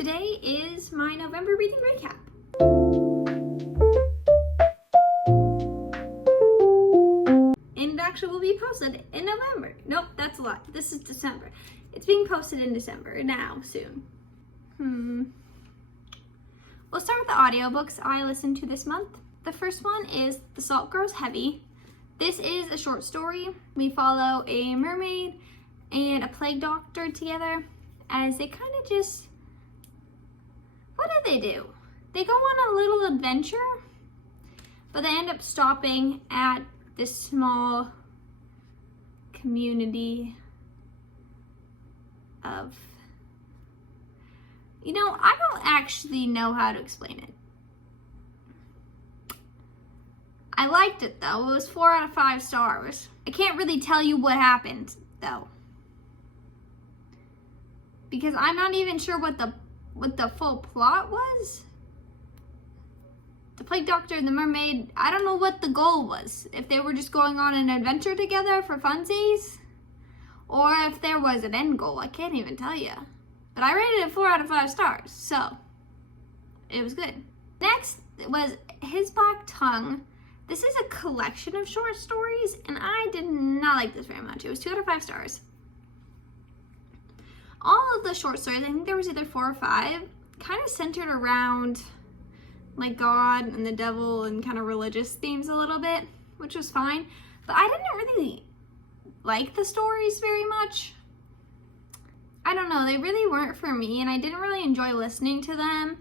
Today is my November reading recap. And it actually will be posted in November. Nope, that's a lie. This is December. It's being posted in December now, soon. We'll start with the audiobooks I listened to this month. The first one is The Salt Grows Heavy. This is a short story. We follow a mermaid and a plague doctor together as they kind of just, what do? They go on a little adventure, but they end up stopping at this small community of, I don't actually know how to explain it. I liked it though. It was 4 out of 5 stars. I can't really tell you what happened though, because I'm not even sure what the full plot was. The plague doctor and the mermaid, I don't know what the goal was. If they were just going on an adventure together for funsies, or if there was an end goal. I can't even tell you. But I rated it 4 out of 5 stars, so it was good. Next was His Black Tongue. This is a collection of short stories, and I did not like this very much. It was 2 out of 5 stars. All of the short stories, I think there was either 4 or 5, kind of centered around like God and the devil and kind of religious themes a little bit, which was fine. But I didn't really like the stories very much. I don't know, they really weren't for me, and I didn't really enjoy listening to them.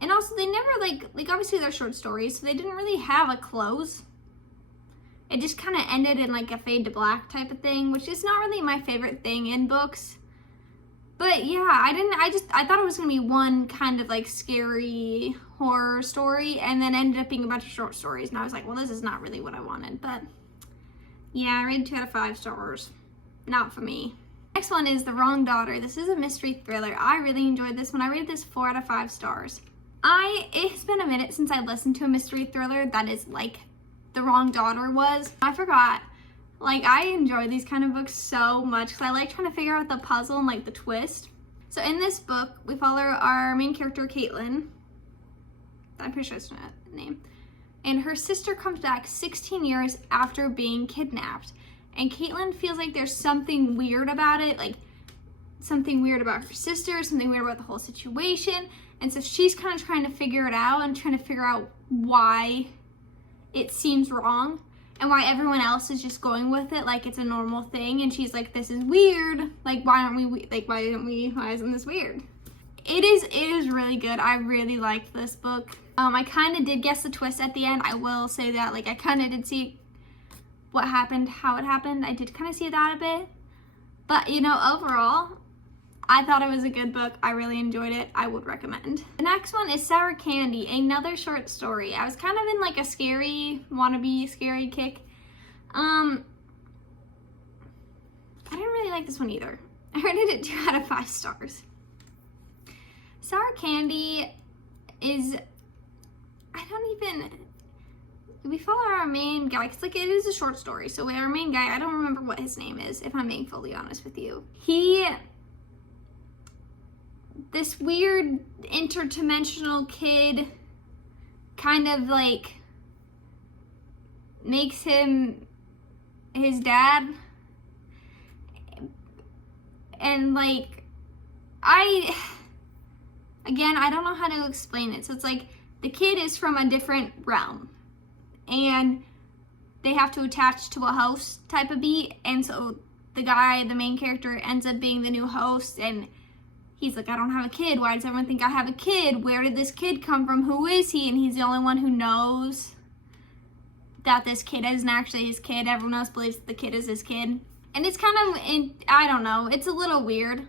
And also they never like obviously they're short stories, so they didn't really have a close. It just kind of ended in like a fade to black type of thing, which is not really my favorite thing in books. But yeah, I thought it was gonna be one kind of like scary horror story, and then ended up being a bunch of short stories, and I was like, well, this is not really what I wanted. But yeah, I rated 2 out of 5 stars. Not for me. Next one is The Wrong Daughter. This is a mystery thriller. I really enjoyed this one. I rated this 4 out of 5 stars. It's been a minute since I listened to a mystery thriller that is like The Wrong Daughter was. I forgot. Like, I enjoy these kind of books so much because I like trying to figure out the puzzle and like the twist. So in this book, we follow our main character, Caitlin. I'm pretty sure that's her name. And her sister comes back 16 years after being kidnapped. And Caitlin feels like there's something weird about it, like something weird about her sister, something weird about the whole situation. And so she's kind of trying to figure it out and trying to figure out why it seems wrong and why everyone else is just going with it like it's a normal thing. And she's like, this is weird. Like, why isn't this weird? It is really good. I really liked this book. I kind of did guess the twist at the end. I will say that, like, I kind of did see what happened, how it happened. I did kind of see that a bit. But, overall, I thought it was a good book. I really enjoyed it. I would recommend. The next one is Sour Candy, another short story. I was kind of in like a wannabe scary kick. I didn't really like this one either. I rated it 2 out of 5 stars. Sour Candy is, we follow our main guy, because like it is a short story, so our main guy, I don't remember what his name is, if I'm being fully honest with you. This weird interdimensional kid kind of like makes him his dad, and like I don't know how to explain it. So it's like the kid is from a different realm, and they have to attach to a host type of beat, and so the guy, the main character, ends up being the new host, and he's like, I don't have a kid. Why does everyone think I have a kid? Where did this kid come from? Who is he? And he's the only one who knows that this kid isn't actually his kid. Everyone else believes that the kid is his kid. And it's kind of, I don't know, it's a little weird.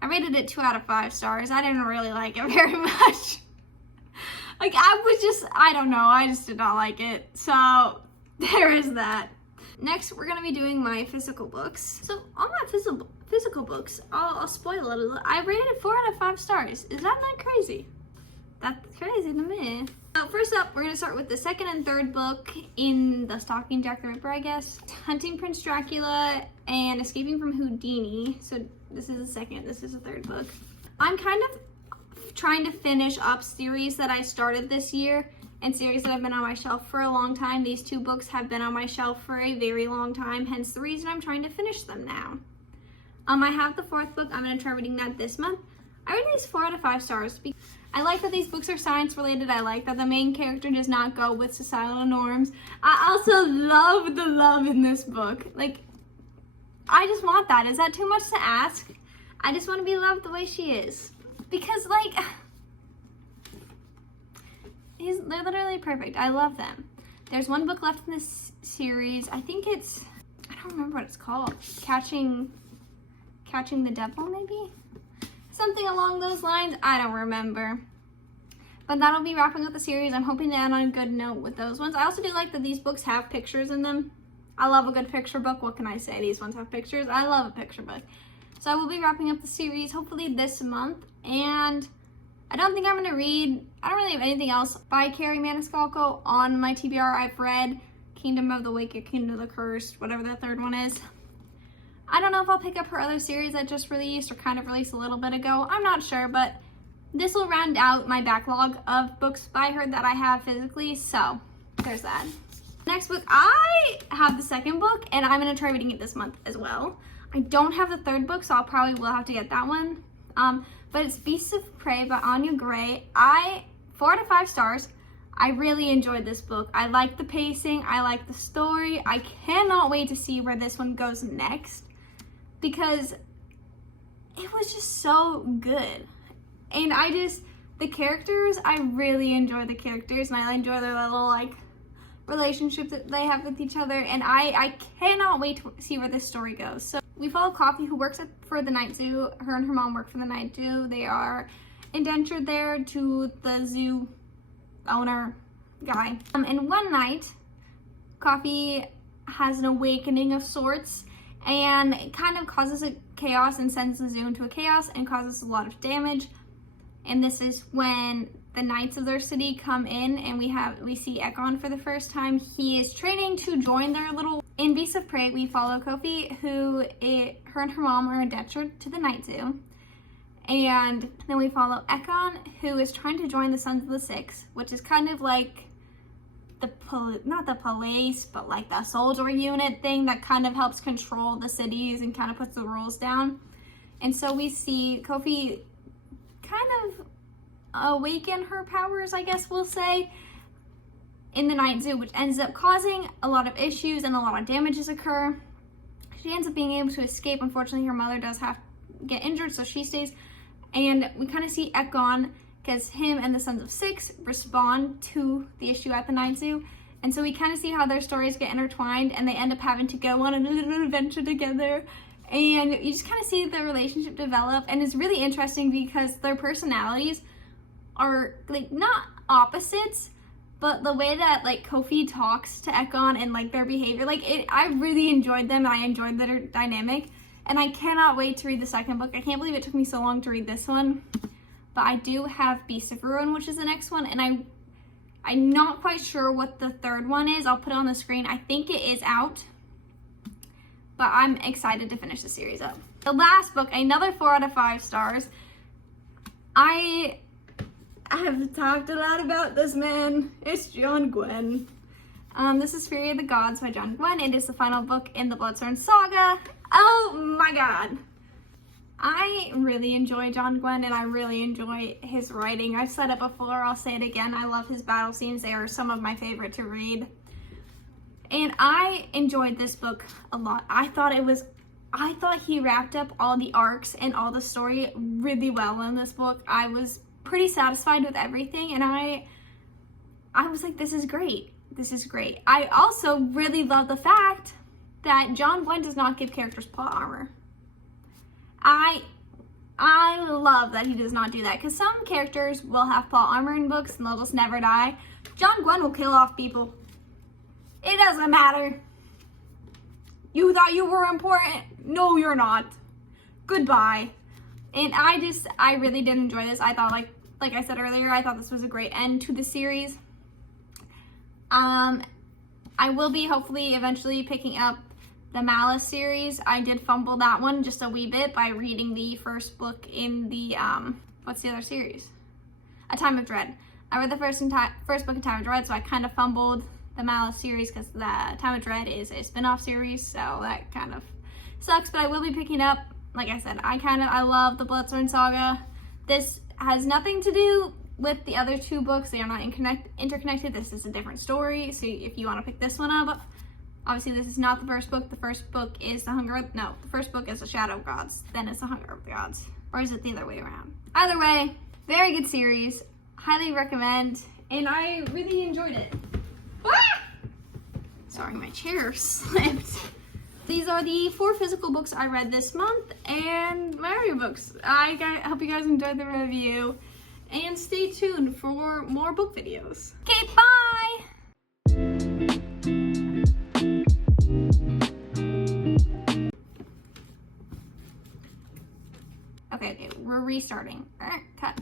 I rated it 2 out of 5 stars. I didn't really like it very much. Like, I don't know, I just did not like it. So, there is that. Next, we're gonna be doing my physical books. So, all my physical books, I'll spoil it a little. I rated it 4 out of 5 stars. Is that not crazy? That's crazy to me. So first up, we're gonna start with the second and third book in the Stalking Jack the Ripper, I guess. Hunting Prince Dracula and Escaping from Houdini. So this is the second, this is the third book. I'm kind of trying to finish up series that I started this year and series that have been on my shelf for a long time. These 2 books have been on my shelf for a very long time, hence the reason I'm trying to finish them now. I have the 4th book. I'm going to try reading that this month. I rate these 4 out of 5 stars. I like that these books are science related. I like that the main character does not go with societal norms. I also love the love in this book. Like, I just want that. Is that too much to ask? I just want to be loved the way she is. Because, like, they're literally perfect. I love them. There's 1 book left in this series. I think it's, I don't remember what it's called. Catching the Devil, maybe? Something along those lines. I don't remember. But that'll be wrapping up the series. I'm hoping to end on a good note with those ones. I also do like that these books have pictures in them. I love a good picture book. What can I say? These ones have pictures. I love a picture book. So I will be wrapping up the series hopefully this month. And I don't think I'm going to read, I don't really have anything else by Kerri Maniscalco on my TBR. I've read Kingdom of the Wicked, Kingdom of the Cursed, whatever the 3rd one is. I don't know if I'll pick up her other series that just released or kind of released a little bit ago. I'm not sure, but this will round out my backlog of books by her that I have physically. So there's that. Next book, I have the 2nd book and I'm going to try reading it this month as well. I don't have the 3rd book, so I'll probably will have to get that one. But it's Beasts of Prey by Anya Gray. 4 out of 5 stars. I really enjoyed this book. I like the pacing. I like the story. I cannot wait to see where this one goes next, because it was just so good. And the characters, I really enjoy the characters, and I enjoy their little, like, relationship that they have with each other, and I cannot wait to see where this story goes. So we follow Coffee, who works for the night zoo. Her and her mom work for the night zoo. They are indentured there to the zoo owner guy. And one night, Coffee has an awakening of sorts, and it kind of causes a chaos and sends the zoo into a chaos and causes a lot of damage. And this is when the knights of their city come in, and we see Ekon for the first time. He is training to join their little. In Beasts of Prey, we follow Kofi, her and her mom are indentured to the night zoo. And then we follow Ekon, who is trying to join the Sons of the Six, which is kind of like not the police, but like the soldier unit thing that kind of helps control the cities and kind of puts the rules down. And so we see Kofi kind of awaken her powers, I guess we'll say, in the night zoo, which ends up causing a lot of issues and a lot of damages occur. She ends up being able to escape. Unfortunately, her mother does have to get injured, so she stays. And we kind of see Ekon, because him and the Sons of Six respond to the issue at the night zoo. And so we kind of see how their stories get intertwined, and they end up having to go on a little adventure together. And you just kind of see the relationship develop, and it's really interesting because their personalities are like not opposites, but the way that like Kofi talks to Ekon and like their behavior, I really enjoyed them, and I enjoyed their dynamic, and I cannot wait to read the 2nd book. I can't believe it took me so long to read this one, but I do have Beast of Ruin, which is the next one, and I'm not quite sure what the 3rd one is. I'll put it on the screen. I think it is out, but I'm excited to finish the series up. The last book, another 4 out of 5 stars. I have talked a lot about this man. It's John Gwyn. This is Fury of the Gods by John Gwyn. It is the final book in the Bloodstone saga. Oh my god. I really enjoy John Gwyn, and I really enjoy his writing. I've said it before, I'll say it again. I love his battle scenes. They are some of my favorite to read. And I enjoyed this book a lot. I thought he wrapped up all the arcs and all the story really well in this book. I was pretty satisfied with everything, and I was like, this is great. This is great. I also really love the fact that John Gwyn does not give characters plot armor. I love that he does not do that, because some characters will have plot armor in books and they'll just never die. John Gwyn will kill off people. It doesn't matter. You thought you were important? No, you're not. Goodbye. And I really did enjoy this. I thought, like I said earlier, I thought this was a great end to the series. I will be hopefully eventually picking up the Malice series. I did fumble that one just a wee bit by reading the first book in the, what's the other series? A Time of Dread. I read the first book of Time of Dread, so I kind of fumbled the Malice series because the Time of Dread is a spin-off series, so that kind of sucks, but I will be picking up. Like I said, I love the Bloodstone Saga. This has nothing to do with the other two books. They are not interconnected. This is a different story, so if you want to pick this one up, obviously this is not the first book. The first book is the first book is the Shadow of Gods, then it's the Hunger of the Gods. Or is it the other way around? Either way, very good series. Highly recommend, and I really enjoyed it. Ah! Sorry, my chair slipped. These are the 4 physical books I read this month and my audiobooks. I hope you guys enjoyed the review, and stay tuned for more book videos. Okay, bye! Okay, we're restarting. Cut.